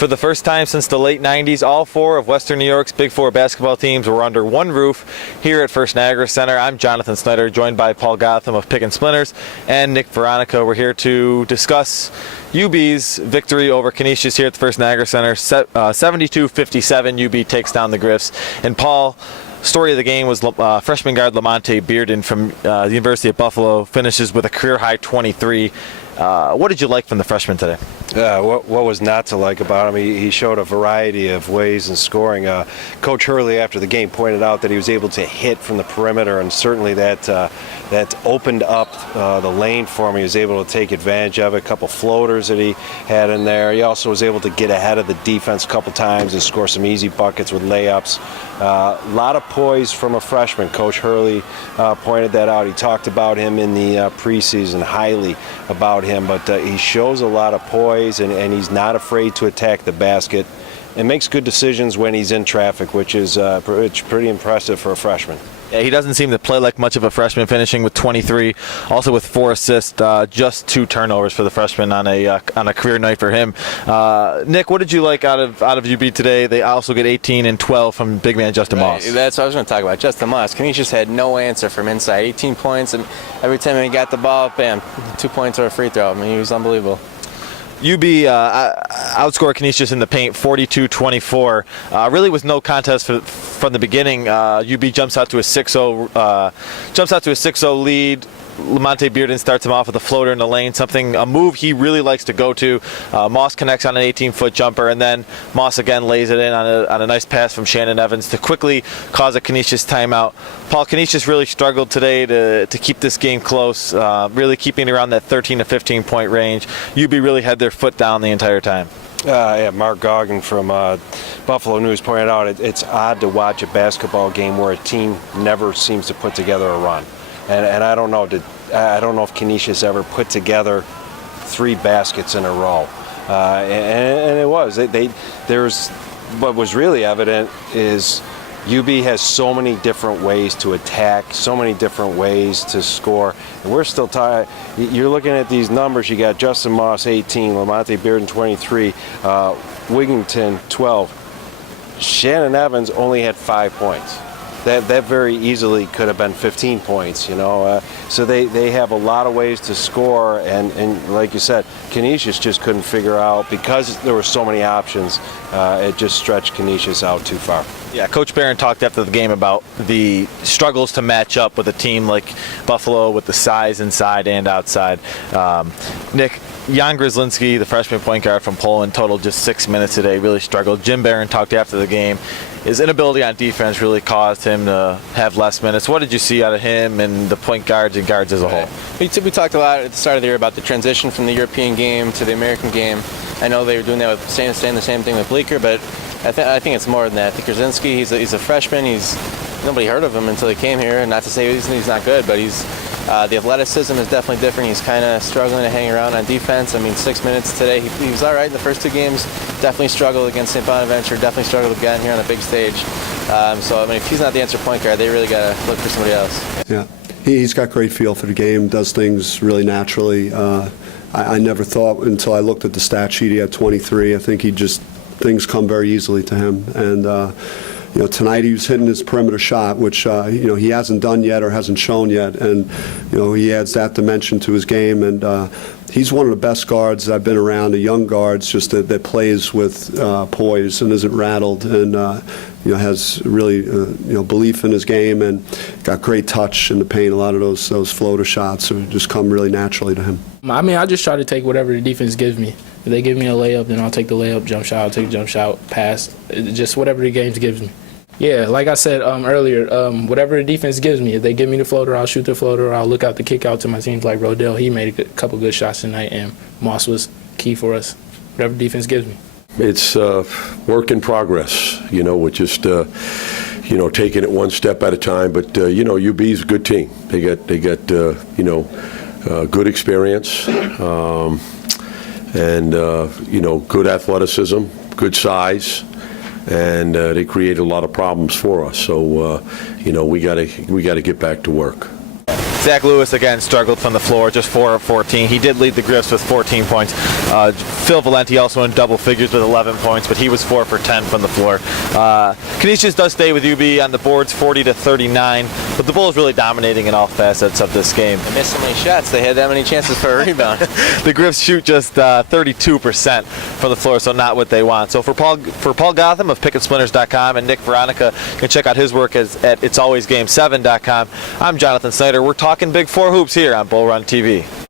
For the first time since the late 90s, all four of Western New York's Big Four basketball teams were under one roof here at First Niagara Center. I'm Johnathan Snyder, joined by Paul Gotham of Pick and Splinters and Nick Veronica. We're here to discuss UB's victory over Canisius here at the First Niagara Center. 72-57, UB takes down the Griffs. And Paul, story of the game was freshman guard Lamonte Bearden from the University of Buffalo finishes with a career-high 23. What did you like from the freshman today? What was not to like about him? He showed a variety of ways in scoring. Coach Hurley, after the game, pointed out that he was able to hit from the perimeter, and certainly that opened up the lane for him. He was able to take advantage of it. A couple floaters that he had in there. He also was able to get ahead of the defense a couple times and score some easy buckets with layups. A lot of poise from a freshman. Coach Hurley pointed that out. He talked about him in the preseason, highly about him, but he shows a lot of poise, and he's not afraid to attack the basket and makes good decisions when he's in traffic, which is pretty impressive for a freshman. Yeah, he doesn't seem to play like much of a freshman, finishing with 23, also with 4 assists, just 2 turnovers for the freshman on a career night for him. Nick, what did you like out of UB today? They also get 18 and 12 from big man Justin Moss. That's what I was going to talk about, Justin Moss. Canisius had no answer from inside, 18 points, and every time he got the ball, bam, 2 points or a free throw. I mean, he was unbelievable. UB outscored Canisius in the paint 42-24. Really was no contest from the beginning. UB jumps out to a 6-0 lead. Lamonte Bearden starts him off with a floater in the lane, a move he really likes to go to. Moss connects on an 18-foot jumper, and then Moss again lays it in on a nice pass from Shannon Evans to quickly cause a Canisius timeout. Paul, Canisius really struggled today to keep this game close, really keeping it around that 13 to 15 point range. UB really had their foot down the entire time. Mark Goggin from Buffalo News pointed out it's odd to watch a basketball game where a team never seems to put together a run. And I don't know if Canisius ever put together 3 baskets in a row, and it was. There's what was really evident is UB has so many different ways to attack, so many different ways to score, and we're still tired. You're looking at these numbers. You got Justin Moss 18, Lamonte Bearden 23, Wigington 12. Shannon Evans only had 5 points. That very easily could have been 15 points, so they have a lot of ways to score, and like you said, Canisius just couldn't figure out, because there were so many options, it just stretched Canisius out too far. Yeah, Coach Barron talked after the game about the struggles to match up with a team like Buffalo with the size inside and outside. Nick, Jan Grzylinski, the freshman point guard from Poland, totaled just 6 minutes today, really struggled. Jim Barron talked after the game. His inability on defense really caused him to have less minutes. What did you see out of him and the point guards and guards as a whole? We talked a lot at the start of the year about the transition from the European game to the American game. I know they were doing that saying the same thing with Bleeker, but I think it's more than that. I think Grzylinski, he's a freshman. Nobody heard of him until he came here. Not to say he's not good, but the athleticism is definitely different. He's kind of struggling to hang around on defense. I mean, 6 minutes today. He was all right in the first 2 games. Definitely struggled against St. Bonaventure. Definitely struggled again here on a big stage. So, I mean, if he's not the answer point guard, they really got to look for somebody else. Yeah, he's got great feel for the game, does things really naturally. I never thought until I looked at the stat sheet he had 23. I think things come very easily to him. And tonight he was hitting his perimeter shot, which he hasn't done yet or hasn't shown yet, and he adds that dimension to his game. And he's one of the best guards I've been around, the young guards, just that plays with poise and isn't rattled, and has really belief in his game, and got great touch in the paint. A lot of those floater shots have just come really naturally to him. I mean, I just try to take whatever the defense gives me. If they give me a layup, then I'll take the layup. Jump shot, I'll take a jump shot. Pass, just whatever the game gives me. Yeah, like I said earlier, whatever the defense gives me. If they give me the floater, I'll shoot the floater. I'll look out the kick out to my teams like Rodell. He made a couple good shots tonight, and Moss was key for us. Whatever defense gives me. It's work in progress, with just taking it one step at a time. But UB's a good team. They got good experience, and good athleticism, good size. And they create a lot of problems for us. So, we got to get back to work. Zach Lewis, again, struggled from the floor, just 4 of 14. He did lead the Griffs with 14 points. Phil Valenti also in double figures with 11 points, but he was 4 for 10 from the floor. Canisius does stay with UB on the boards 40-39, but the Bulls really dominating in all facets of this game. They missed so many shots. They had that many chances for a rebound. The Griffs shoot just 32% from the floor, so not what they want. So for Paul Gotham of PickandSplinters.com and Nick Veronica, you can check out his work at It'sAlwaysGame7.com. I'm Johnathan Snyder. We're talking Big Four hoops here on Bull Run TV.